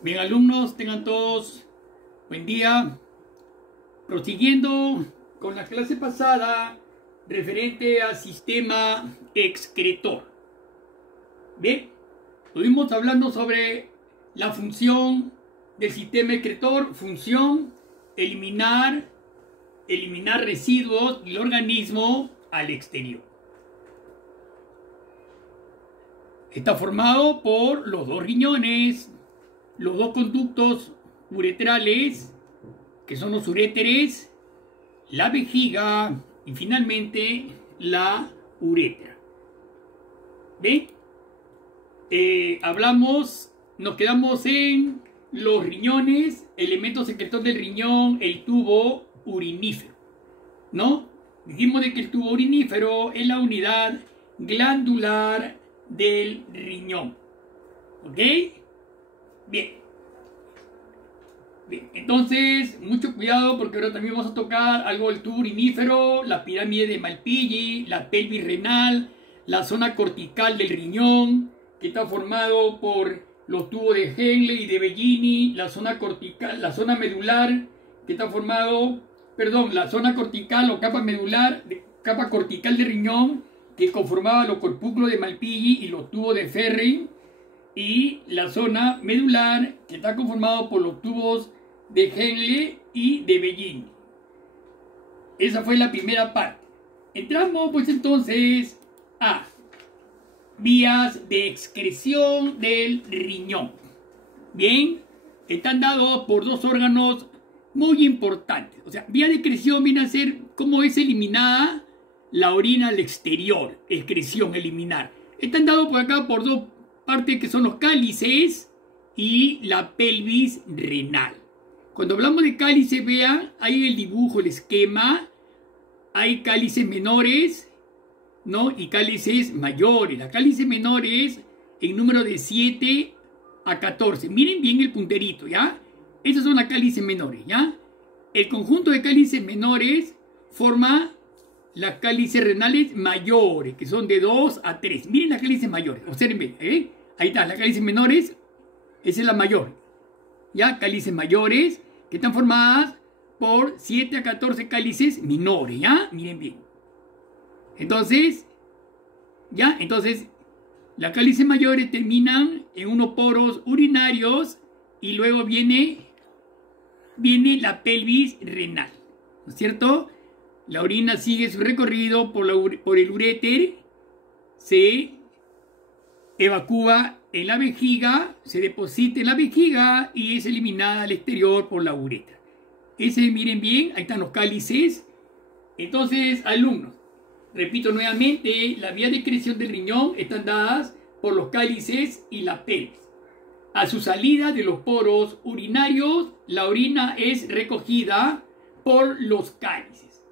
Bien, alumnos, tengan todos buen día. Prosiguiendo con la clase pasada referente al sistema excretor. Bien, estuvimos hablando sobre la función del sistema excretor, función eliminar residuos del organismo al exterior. Está formado por los dos riñones, los dos conductos uretrales, que son los uréteres, la vejiga y finalmente la uretra. ¿Ve? Nos quedamos en los riñones, elemento secretor del riñón, el tubo urinífero, ¿no? Dijimos de que el tubo urinífero es la unidad glandular del riñón. ¿Ok? Bien. Bien, entonces, mucho cuidado porque ahora también vamos a tocar algo del tubo urinífero, la pirámide de Malpighi, la pelvis renal, la zona cortical del riñón, que está formado por los tubos de Henle y de Bellini, la zona cortical, la zona medular, que está formado, la zona cortical o capa medular, capa cortical del riñón, que conformaba los corpúsculos de Malpighi y los tubos de Ferri, y la zona medular, que está conformado por los tubos de Henle y de Bellini. Esa fue la primera parte. Entramos pues entonces a vías de excreción del riñón. Bien, están dados por dos órganos muy importantes. O sea, vía de excreción viene a ser cómo es eliminada la orina al exterior. Excreción, eliminar. Están dados por acá por dos partes que son los cálices y la pelvis renal. Cuando hablamos de cálices, vean, hay el dibujo, el esquema, hay cálices menores, ¿no? Y cálices mayores. Las cálices menores en número de 7 a 14. Miren bien el punterito, ¿ya? Esas son las cálices menores, ¿ya? El conjunto de cálices menores forma las cálices renales mayores, que son de 2 a 3. Miren las cálices mayores, observen, ¿eh? Ahí está, las cálices menores, esa es la mayor. ¿Ya? Cálices mayores, que están formadas por 7 a 14 cálices menores, ¿ya? Miren bien. Entonces, ¿ya? Entonces, las cálices mayores terminan en unos poros urinarios y luego viene la pelvis renal, ¿no es cierto? La orina sigue su recorrido por el uréter, se evacúa en la vejiga, se deposita en la vejiga y es eliminada al exterior por la uretra. Miren bien, ahí están los cálices. Entonces, alumnos, repito nuevamente, las vías de excreción del riñón están dadas por los cálices y la pelvis. A su salida de los poros urinarios, la orina es recogida por los cálices.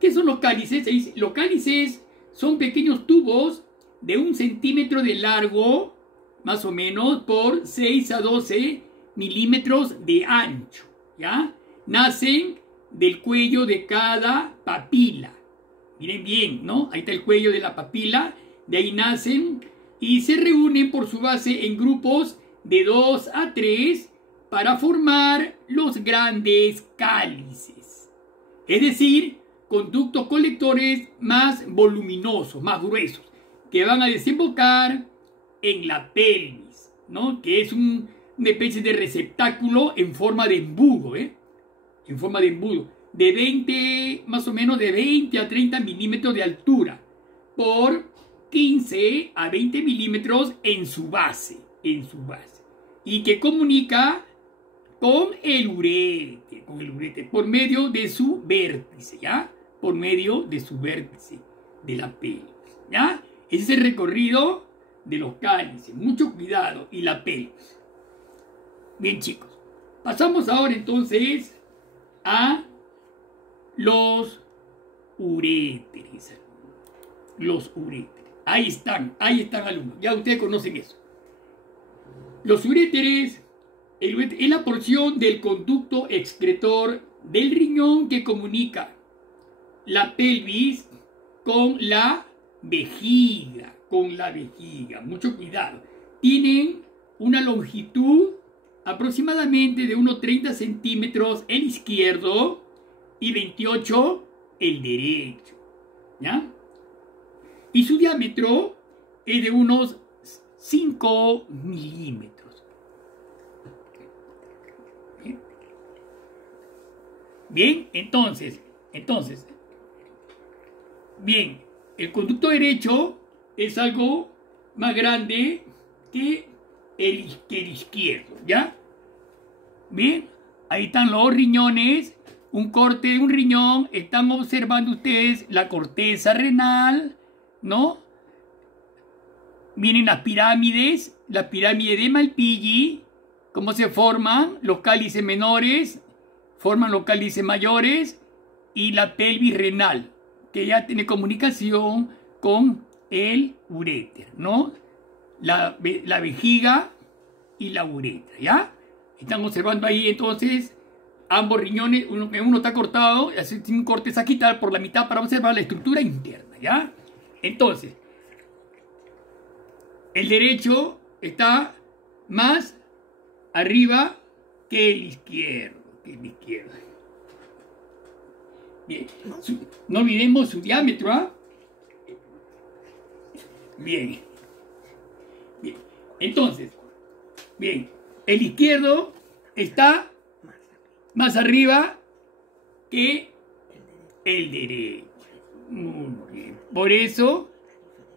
¿Qué son los cálices? Los cálices son pequeños tubos de 1 centímetro de largo, más o menos, por 6 a 12 milímetros de ancho, ¿ya? Nacen del cuello de cada papila. Miren bien, ¿no? Ahí está el cuello de la papila, de ahí nacen y se reúnen por su base en grupos de 2 a 3 para formar los grandes cálices. Es decir, conductos colectores más voluminosos, más gruesos, que van a desembocar en la pelvis, ¿no? Que es una especie de receptáculo en forma de embudo, ¿eh? En forma de embudo, de 20, más o menos de 20 a 30 milímetros de altura, por 15 a 20 milímetros en su base, y que comunica con el uréter, por medio de su vértice, ¿ya? Por medio de su vértice de la pelvis, ¿ya? Ese es el recorrido de los cálices. Mucho cuidado. Y la pelvis. Bien, chicos. Pasamos ahora entonces a los uréteres. Los uréteres. Ahí están, alumnos. Ya ustedes conocen eso. Los uréteres es la porción del conducto excretor del riñón que comunica la pelvis con la vejiga, mucho cuidado. Tienen una longitud aproximadamente de unos 30 centímetros el izquierdo y 28 el derecho, ¿ya? Y su diámetro es de unos 5 milímetros. Bien, entonces, bien, el conducto derecho es algo más grande que el izquierdo, ¿ya? Bien, ahí están los riñones, un corte de un riñón, están observando ustedes la corteza renal, ¿no? Miren las pirámides de Malpighi, cómo se forman, los cálices menores, forman los cálices mayores, y la pelvis renal, que ya tiene comunicación con el uréter, ¿no? La vejiga y la uretra, ¿ya? Están observando ahí entonces ambos riñones, uno está cortado, hace un corte saquital por la mitad para observar la estructura interna, ¿ya? Entonces, el derecho está más arriba que el izquierdo, Bien, no olvidemos su diámetro, ¿ah? Bien. Entonces, bien, el izquierdo está más arriba que el derecho. Muy bien. Por eso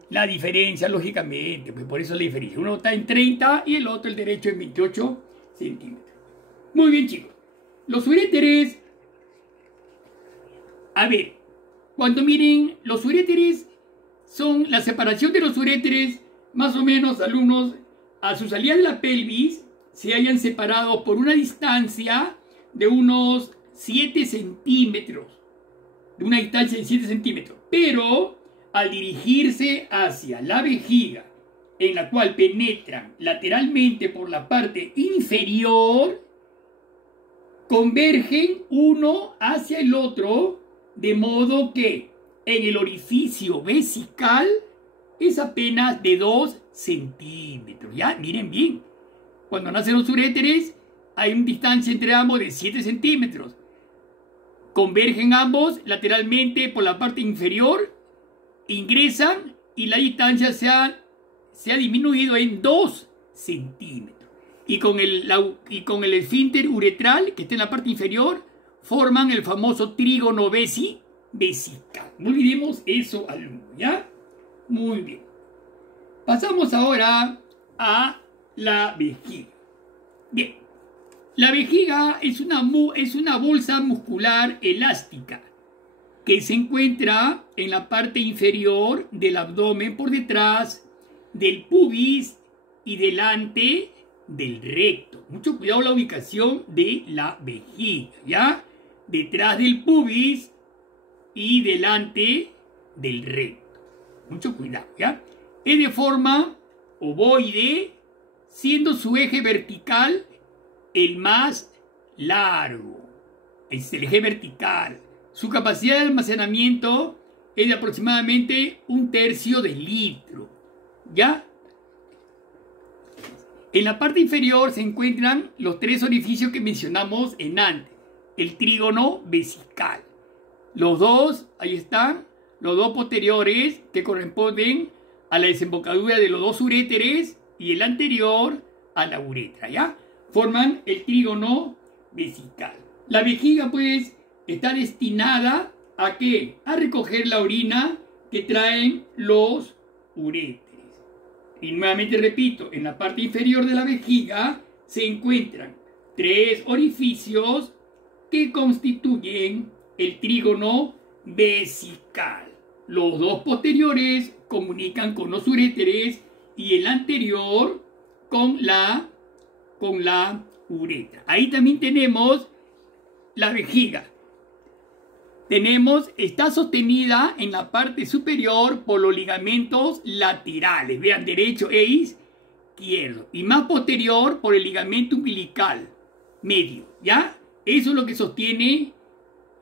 la diferencia, lógicamente, pues por eso la diferencia. Uno está en 30 y el otro, el derecho, en 28 centímetros. Muy bien, chicos. Los uréteres, a ver, cuando miren, los uréteres son la separación de los uréteres, más o menos, alumnos, a su salida de la pelvis, se hayan separado por una distancia de unos 7 centímetros. De una distancia de 7 centímetros. Pero al dirigirse hacia la vejiga, en la cual penetran lateralmente por la parte inferior, convergen uno hacia el otro, de modo que en el orificio vesical es apenas de 2 centímetros. Ya, miren bien. Cuando nacen los uréteres, hay una distancia entre ambos de 7 centímetros. Convergen ambos lateralmente por la parte inferior, ingresan y la distancia se ha disminuido en 2 centímetros. Y con el esfínter uretral, que está en la parte inferior, forman el famoso trígono vesical. No olvidemos eso, alumnos, ¿ya? Muy bien. Pasamos ahora a la vejiga. Bien. La vejiga es una bolsa muscular elástica que se encuentra en la parte inferior del abdomen, por detrás del pubis y delante del recto. Mucho cuidado la ubicación de la vejiga, ¿ya? Detrás del pubis y delante del recto. Mucho cuidado, ¿ya? Es de forma ovoide, siendo su eje vertical el más largo. Es el eje vertical. Su capacidad de almacenamiento es de aproximadamente 1/3 de litro. ¿Ya? En la parte inferior se encuentran los 3 orificios que mencionamos en antes. El trígono vesical. Los dos, ahí están, los dos posteriores que corresponden a la desembocadura de los 2 uréteres y el anterior a la uretra, ¿ya? Forman el trígono vesical. La vejiga, pues, está destinada ¿a qué? A recoger la orina que traen los uréteres. Y nuevamente repito, en la parte inferior de la vejiga se encuentran 3 orificios que constituyen el trígono vesical. Los 2 posteriores comunican con los uréteres y el anterior con la uretra. Ahí también tenemos la vejiga. Está sostenida en la parte superior por los ligamentos laterales, vean, derecho e izquierdo, y más posterior por el ligamento umbilical medio, ¿ya? Eso es lo que sostiene,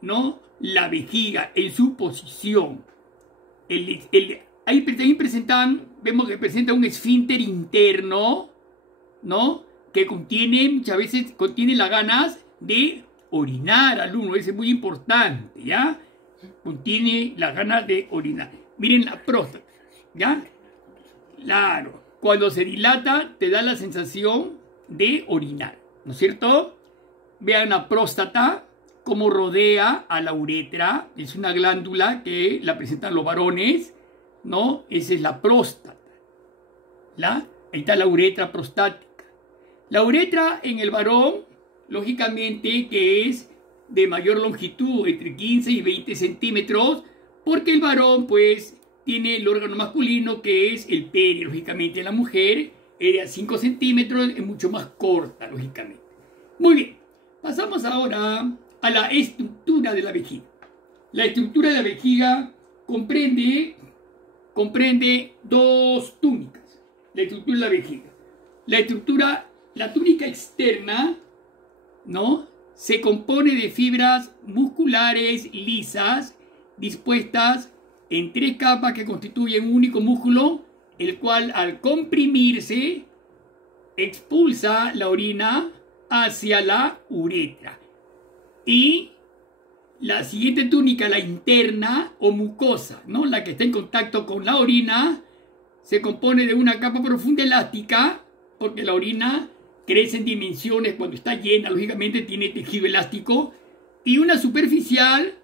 ¿no?, la vejiga en su posición. Ahí también vemos que presenta un esfínter interno, ¿no?, que contiene, muchas veces contiene las ganas de orinar, alumno. Eso es muy importante, ¿ya? Contiene las ganas de orinar. Miren la próstata, ¿ya? Claro. Cuando se dilata, te da la sensación de orinar, ¿no es cierto? Vean la próstata, cómo rodea a la uretra. Es una glándula que la presentan los varones, ¿no? Esa es la próstata. Ahí está la uretra prostática. La uretra en el varón, lógicamente, que es de mayor longitud, entre 15 y 20 centímetros, porque el varón, pues, tiene el órgano masculino que es el pene. Lógicamente, la mujer era 5 centímetros, es mucho más corta, lógicamente. Muy bien, pasamos ahora a la estructura de la vejiga. La estructura de la vejiga comprende dos túnicas. La estructura de la vejiga. La túnica externa, ¿no?, se compone de fibras musculares lisas dispuestas en 3 capas que constituyen un único músculo, el cual al comprimirse expulsa la orina hacia la uretra. Y la siguiente túnica, la interna o mucosa, ¿no?, la que está en contacto con la orina, se compone de una capa profunda elástica, porque la orina crece en dimensiones cuando está llena, lógicamente tiene tejido elástico, y una superficial,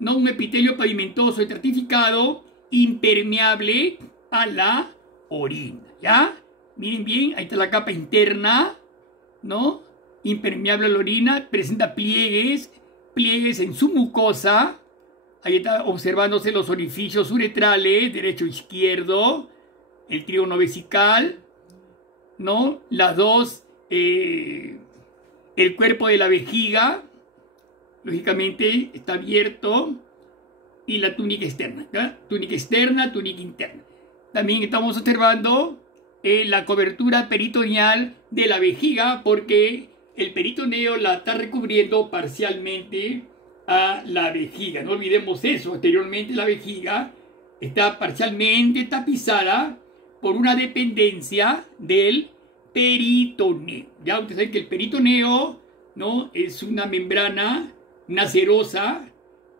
¿no?, un epitelio pavimentoso estratificado, impermeable a la orina, ¿ya? Miren bien, ahí está la capa interna, ¿no?, impermeable a la orina, presenta pliegues en su mucosa. Ahí está observándose los orificios uretrales, derecho e izquierdo, el trígono vesical, ¿no?, las dos, el cuerpo de la vejiga, lógicamente está abierto, y la túnica externa, ¿ya? Túnica externa, túnica interna. También estamos observando la cobertura peritoneal de la vejiga, porque el peritoneo la está recubriendo parcialmente a la vejiga. No olvidemos eso. Anteriormente la vejiga está parcialmente tapizada por una dependencia del peritoneo. Ya ustedes saben que el peritoneo, ¿no?, es una membrana, una serosa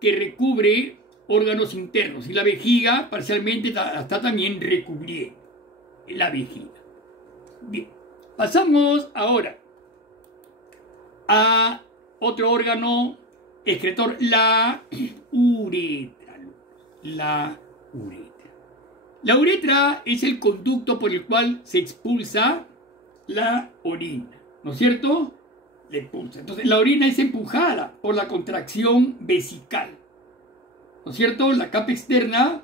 que recubre órganos internos, y la vejiga parcialmente está también recubriendo la vejiga. Bien, pasamos ahora a otro órgano excretor, la uretra. La uretra. La uretra es el conducto por el cual se expulsa la orina, ¿no es cierto? La expulsa. Entonces, la orina es empujada por la contracción vesical, ¿no es cierto? La capa externa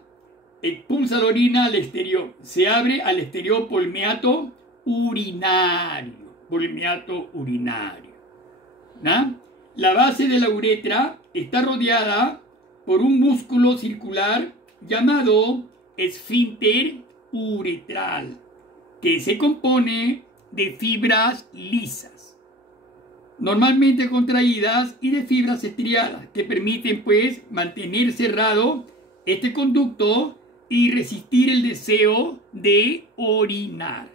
expulsa la orina al exterior. Se abre al exterior por el meato urinario. ¿No? La base de la uretra está rodeada por un músculo circular llamado esfínter uretral, que se compone de fibras lisas, normalmente contraídas, y de fibras estriadas, que permiten, pues, mantener cerrado este conducto y resistir el deseo de orinar.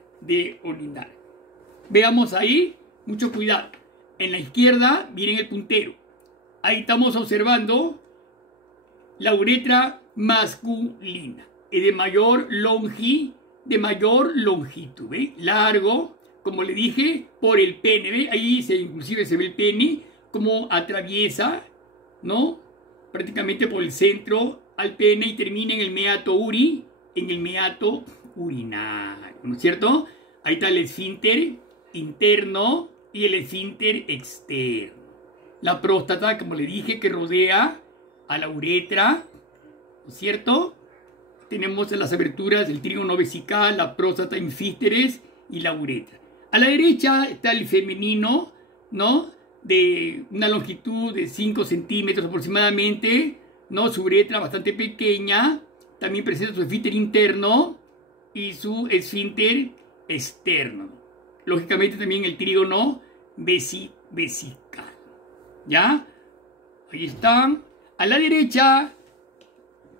Veamos ahí, mucho cuidado. En la izquierda, miren el puntero. Ahí estamos observando la uretra masculina. Es de mayor longitud, ¿ve? Largo, como le dije, por el pene, ¿ve? Ahí inclusive se ve el pene como atraviesa, ¿no?, prácticamente por el centro al pene y termina en el meato urinario, ¿no es cierto? Ahí está el esfínter interno y el esfínter externo. La próstata, como le dije, que rodea a la uretra, ¿no es cierto? Tenemos las aberturas del trígono vesical, la próstata, infísteres y la uretra. A la derecha está el femenino, ¿no?, de una longitud de 5 centímetros aproximadamente, ¿no?, su uretra bastante pequeña. También presenta su esfínter interno y su esfínter externo. Lógicamente también el trígono vesical. ¿Ya? Ahí están. A la derecha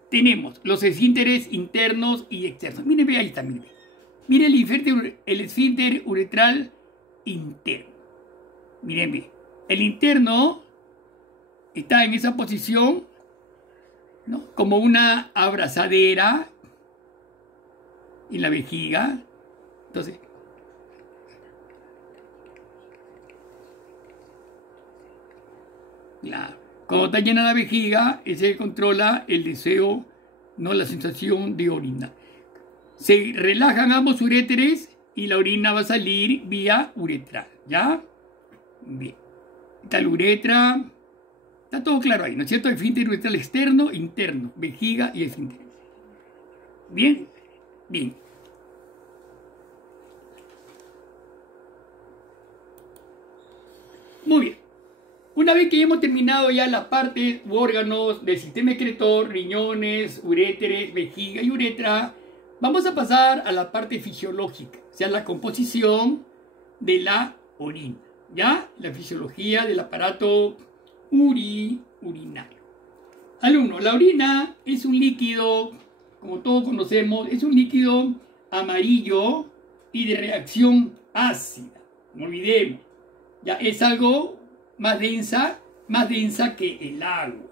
tenemos los esfínteres internos y externos. Miren, ahí está, miren. Mire el esfínter uretral interno. Miren bien, el interno está en esa posición, ¿no? Como una abrazadera en la vejiga. Entonces, cuando está llena la vejiga, ese controla el deseo, no la sensación de orinar. Se relajan ambos uréteres y la orina va a salir vía uretral, ¿ya? Bien. Está la uretra. Está todo claro ahí, ¿no es cierto? El esfínter uretral externo, interno, vejiga y esfínter. Bien, bien. Muy bien. Una vez que hemos terminado ya las partes u órganos del sistema excretor, riñones, uréteres, vejiga y uretra, vamos a pasar a la parte fisiológica, o sea, la composición de la orina, ¿ya? La fisiología del aparato urinario. Alumno, la orina es un líquido, como todos conocemos, es un líquido amarillo y de reacción ácida. No olvidemos, ya es algo más densa que el agua.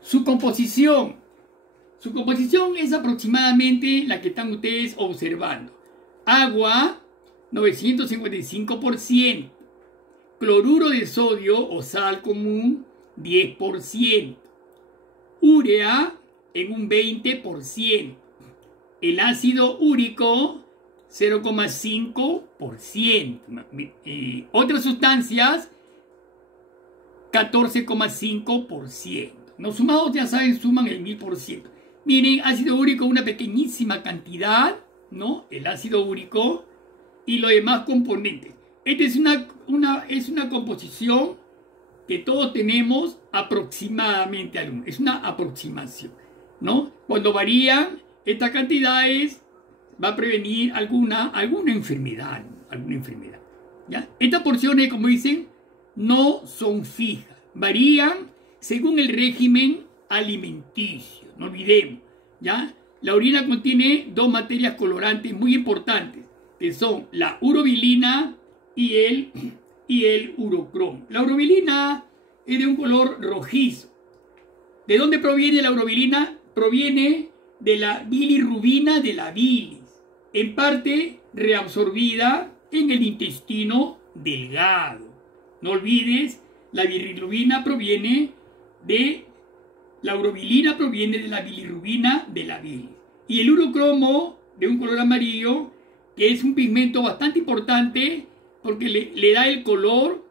Su composición es aproximadamente la que están ustedes observando. Agua, 955%. Cloruro de sodio o sal común, 10%. Urea en un 20%. El ácido úrico, 0,5%. Otras sustancias, 14,5%. Los sumados, ya saben, suman el 1000%. Miren, ácido úrico, una pequeñísima cantidad, ¿no? El ácido úrico y los demás componentes. Esta es una composición que todos tenemos aproximadamente, alumnos. Es una aproximación, ¿no? Cuando varían estas cantidades, va a prevenir alguna enfermedad, ¿ya? Estas porciones, como dicen, no son fijas, varían según el régimen alimenticio, no olvidemos, ¿ya? La orina contiene dos materias colorantes muy importantes, que son la urobilina y el urocromo. La urobilina es de un color rojizo. ¿De dónde proviene la urobilina? Proviene de la bilirrubina de la bilis, en parte reabsorbida en el intestino delgado. No olvides, la bilirrubina proviene de la urobilina, proviene de la bilirrubina de la bilis. Y el urocromo, de un color amarillo, que es un pigmento bastante importante porque le da el color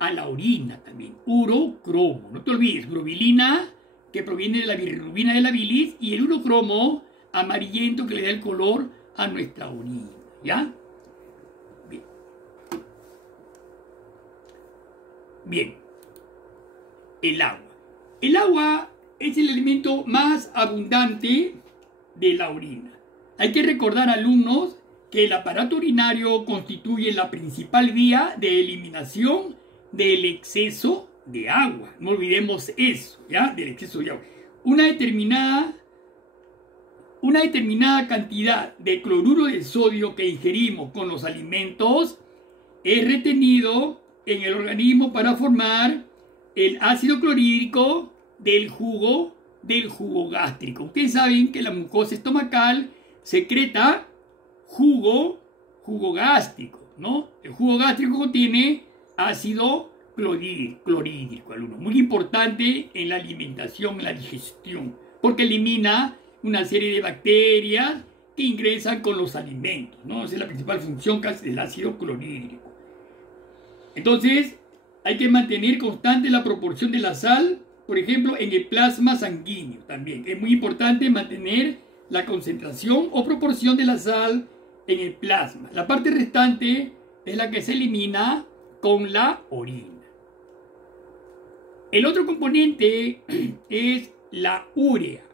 a la orina también. Urocromo, no te olvides, urobilina, que proviene de la bilirrubina de la bilis, y el urocromo amarillento, que le da el color a nuestra orina, ¿ya? Bien, el agua. El agua es el elemento más abundante de la orina. Hay que recordar, alumnos, que el aparato urinario constituye la principal vía de eliminación del exceso de agua. No olvidemos eso, ¿ya? Del exceso de agua. Una determinada cantidad de cloruro de sodio que ingerimos con los alimentos es retenido en el organismo para formar el ácido clorhídrico del jugo gástrico. Ustedes saben que la mucosa estomacal secreta jugo gástrico, ¿no? El jugo gástrico contiene ácido clorhídrico, alumno. Muy importante en la alimentación, en la digestión, porque elimina una serie de bacterias que ingresan con los alimentos, ¿no? Esa es la principal función del ácido clorhídrico. Entonces, hay que mantener constante la proporción de la sal, por ejemplo, en el plasma sanguíneo también. Es muy importante mantener la concentración o proporción de la sal en el plasma. La parte restante es la que se elimina con la orina. El otro componente es la urea.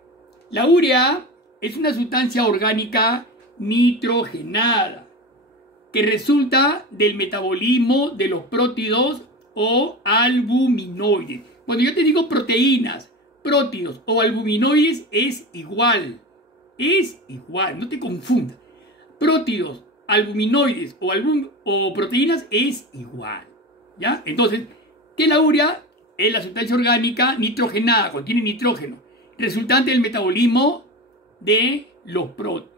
La urea es una sustancia orgánica nitrogenada que resulta del metabolismo de los prótidos o albuminoides. Cuando yo te digo proteínas, prótidos o albuminoides, es igual, no te confundas. Prótidos, albuminoides o proteínas es igual. ¿Ya? Entonces, ¿qué es la urea? Es la sustancia orgánica nitrogenada, contiene nitrógeno, resultante del metabolismo de los próteos.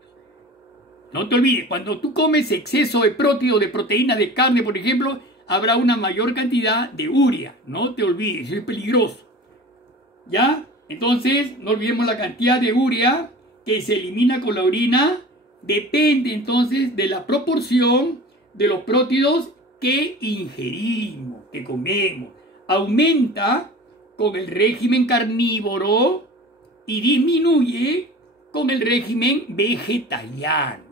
No te olvides, cuando tú comes exceso de próteos, de proteínas, de carne, por ejemplo, habrá una mayor cantidad de urea. No te olvides, eso es peligroso. ¿Ya? Entonces, no olvidemos la cantidad de urea que se elimina con la orina. Depende entonces de la proporción de los prótidos que ingerimos, que comemos. Aumenta con el régimen carnívoro y disminuye con el régimen vegetariano.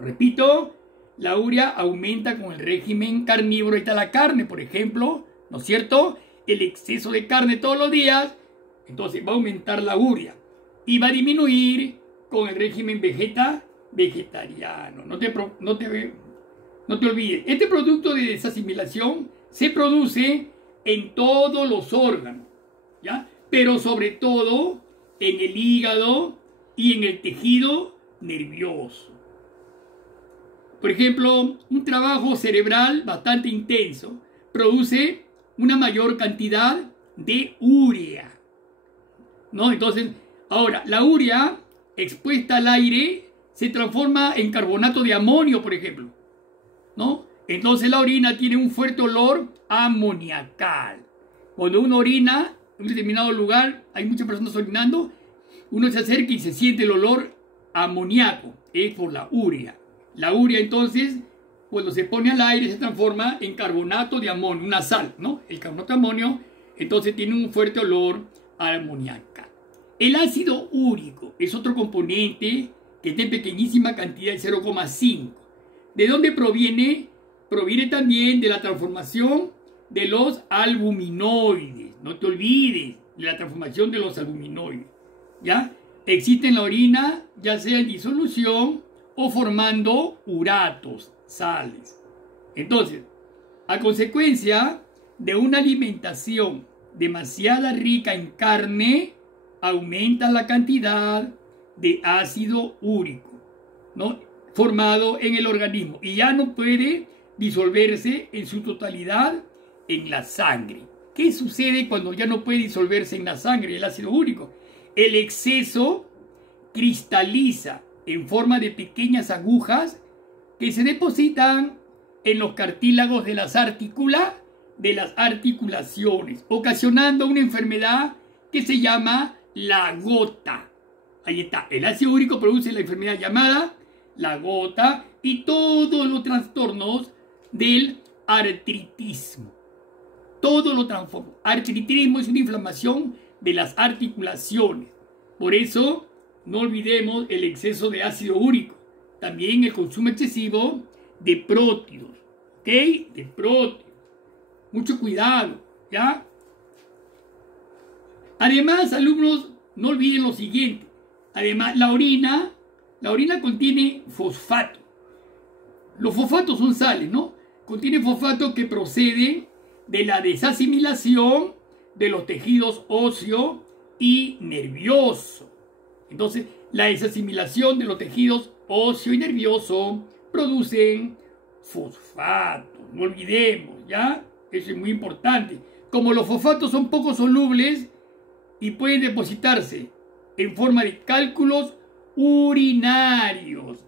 Repito, la urea aumenta con el régimen carnívoro. Ahí está la carne, por ejemplo, ¿no es cierto? El exceso de carne todos los días, entonces va a aumentar la urea. Y va a disminuir con el régimen vegetariano. No te olvides, este producto de desasimilación se produce en todos los órganos, ¿ya? Pero sobre todo en el hígado y en el tejido nervioso. Por ejemplo, un trabajo cerebral bastante intenso produce una mayor cantidad de urea, ¿no? Entonces, ahora, la urea expuesta al aire se transforma en carbonato de amonio, por ejemplo, ¿no? Entonces la orina tiene un fuerte olor amoniacal. Cuando uno orina en un determinado lugar, hay muchas personas orinando, uno se acerca y se siente el olor amoníaco, es por la urea. La urea entonces, cuando se pone al aire, se transforma en carbonato de amonio, una sal, ¿no? El carbonato de amonio, entonces tiene un fuerte olor amoníaco. El ácido úrico es otro componente que está en pequeñísima cantidad, de 0,5. ¿De dónde proviene? Proviene también de la transformación de los albuminoides. No te olvides de la transformación de los albuminoides. ¿Ya? Existe en la orina, ya sea en disolución o formando uratos, sales. Entonces, a consecuencia de una alimentación demasiado rica en carne, aumenta la cantidad de ácido úrico, ¿no? Formado en el organismo y ya no puede disolverse en su totalidad en la sangre. ¿Qué sucede cuando ya no puede disolverse en la sangre el ácido úrico? El exceso cristaliza en forma de pequeñas agujas que se depositan en los cartílagos de las articulaciones, ocasionando una enfermedad que se llama la gota. Ahí está, el ácido úrico produce la enfermedad llamada la gota y todos los trastornos del artritismo. Todo lo transforma. Artritismo es una inflamación de las articulaciones. Por eso, no olvidemos el exceso de ácido úrico. También el consumo excesivo de prótidos. ¿Ok? De prótidos. Mucho cuidado, ¿ya? Además, alumnos, no olviden lo siguiente. Además, la orina contiene fosfato. Los fosfatos son sales, ¿no? Contiene fosfato que procede de la desasimilación de los tejidos óseo y nervioso. Entonces, la desasimilación de los tejidos óseo y nervioso producen fosfato. No olvidemos, ¿ya? Eso es muy importante. Como los fosfatos son poco solubles y pueden depositarse en forma de cálculos urinarios.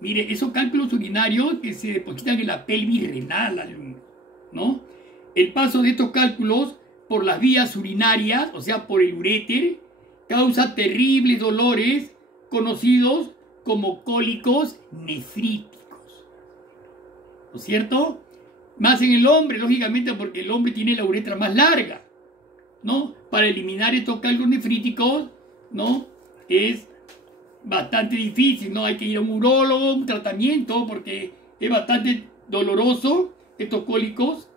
Mire, esos cálculos urinarios que se depositan en la pelvis renal, alumnos, ¿no? El paso de estos cálculos por las vías urinarias, o sea, por el uréter, causa terribles dolores conocidos como cólicos nefríticos. ¿No es cierto? Más en el hombre, lógicamente, porque el hombre tiene la uretra más larga, ¿no? Para eliminar estos cálculos nefríticos, ¿no? Es bastante difícil, ¿no? Hay que ir a un urólogo, un tratamiento, porque es bastante doloroso estos cólicos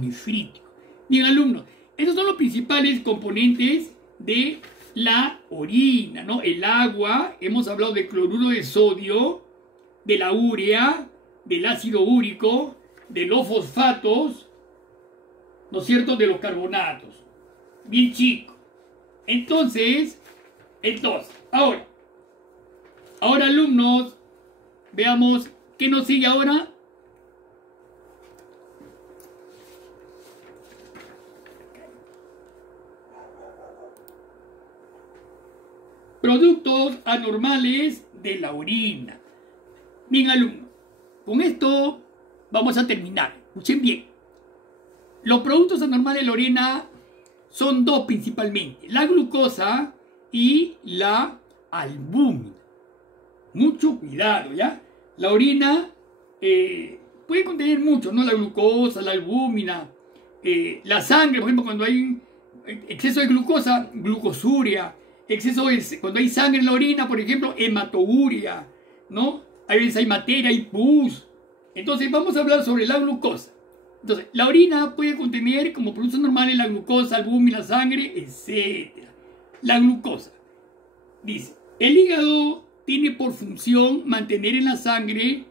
nefríticos. Bien, alumnos, estos son los principales componentes de la orina, ¿no? El agua, hemos hablado de cloruro de sodio, de la urea, del ácido úrico, de los fosfatos, ¿no es cierto?, de los carbonatos. Bien, chicos. Entonces, ahora, alumnos, Veamos qué nos sigue ahora. Productos anormales de la orina. Bien, alumnos, con esto vamos a terminar. Escuchen bien. Los productos anormales de la orina son dos principalmente: la glucosa y la albúmina. Mucho cuidado, ¿ya? La orina puede contener mucho, ¿no? La glucosa, la albúmina, la sangre, por ejemplo, cuando hay exceso de glucosa, glucosuria. Cuando hay sangre en la orina, por ejemplo, hematouria, ¿no? A veces hay materia, hay pus. Entonces vamos a hablar sobre la glucosa. Entonces, la orina puede contener como productos normales la glucosa, albúmina, sangre, etc. La glucosa. Dice, el hígado tiene por función mantener en la sangre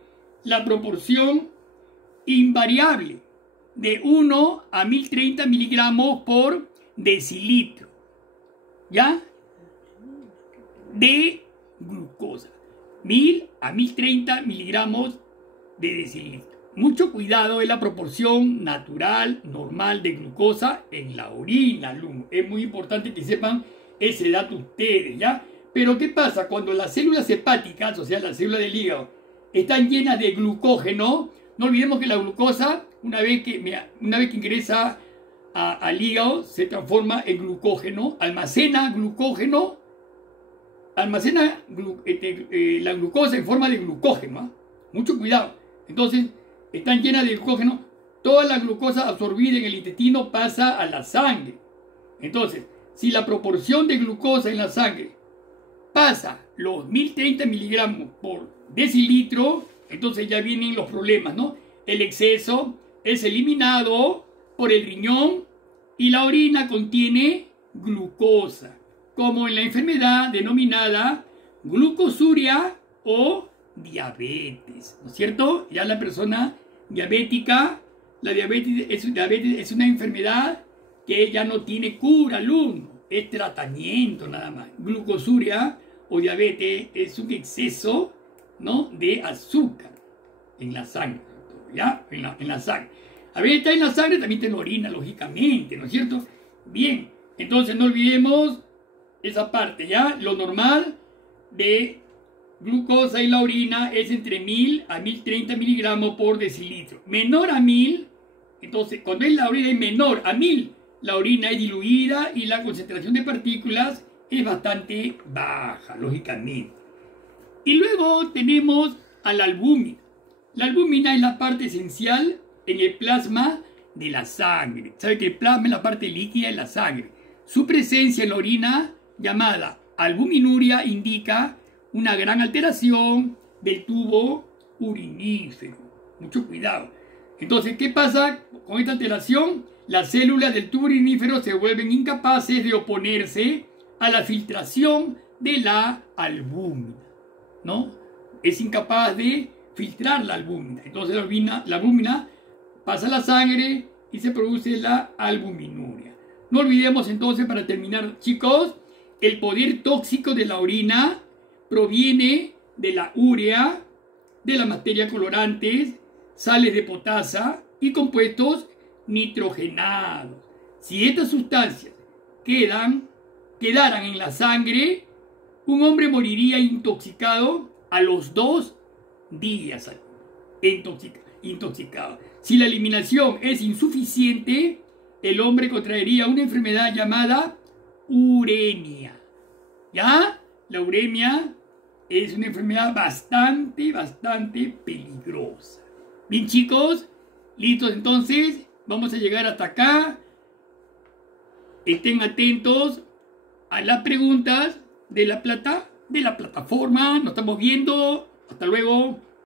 la proporción invariable de 1 a 1030 miligramos por decilitro. ¿Ya? De glucosa. 1000 a 1030 miligramos de decilitro. Mucho cuidado en la proporción natural, normal de glucosa en la orina, alumnos. Es muy importante que sepan ese dato ustedes, ¿ya? Pero ¿qué pasa? Cuando las células hepáticas, o sea, las células del hígado, están llenas de glucógeno, no olvidemos que la glucosa, una vez que ingresa al hígado, se transforma en glucógeno, almacena glucógeno, la glucosa en forma de glucógeno, ¿eh? Mucho cuidado. Entonces, están llenas de glucógeno, toda la glucosa absorbida en el intestino pasa a la sangre. Entonces, si la proporción de glucosa en la sangre pasa los 1030 miligramos por decilitro, entonces ya vienen los problemas, ¿no? El exceso es eliminado por el riñón y la orina contiene glucosa, como en la enfermedad denominada glucosuria o diabetes, ¿no es cierto? Ya la persona diabética, la diabetes es una enfermedad que ya no tiene cura, alumno, es tratamiento nada más. Glucosuria o diabetes es un exceso, ¿no?, de azúcar en la sangre, ¿ya? En la sangre. A veces está en la sangre, también está en la orina, lógicamente, ¿no es cierto? Bien, entonces no olvidemos esa parte, ¿ya? Lo normal de glucosa en la orina es entre 1000 a 1030 miligramos por decilitro. Menor a 1000, entonces cuando la orina es menor a 1000, la orina es diluida y la concentración de partículas es bastante baja, lógicamente. Y luego tenemos a la albúmina. La albúmina es la parte esencial en el plasma de la sangre. ¿Sabe que el plasma es la parte líquida de la sangre? Su presencia en la orina, llamada albuminuria, indica una gran alteración del tubo urinífero. Mucho cuidado. Entonces, ¿qué pasa con esta alteración? Las células del tubo urinífero se vuelven incapaces de oponerse a la filtración de la albúmina, ¿no? Es incapaz de filtrar la albúmina. Entonces la albúmina pasa a la sangre y se produce la albuminuria. No olvidemos entonces, para terminar, chicos, el poder tóxico de la orina proviene de la urea, de la materia colorantes, sales de potasa y compuestos nitrogenados. Si estas sustancias quedaran en la sangre, un hombre moriría intoxicado a los 2 días. Intoxicado. Si la eliminación es insuficiente, el hombre contraería una enfermedad llamada uremia. ¿Ya? La uremia es una enfermedad bastante peligrosa. Bien, chicos, listos entonces, vamos a llegar hasta acá. Estén atentos a las preguntas de la plataforma. Nos estamos viendo. Hasta luego.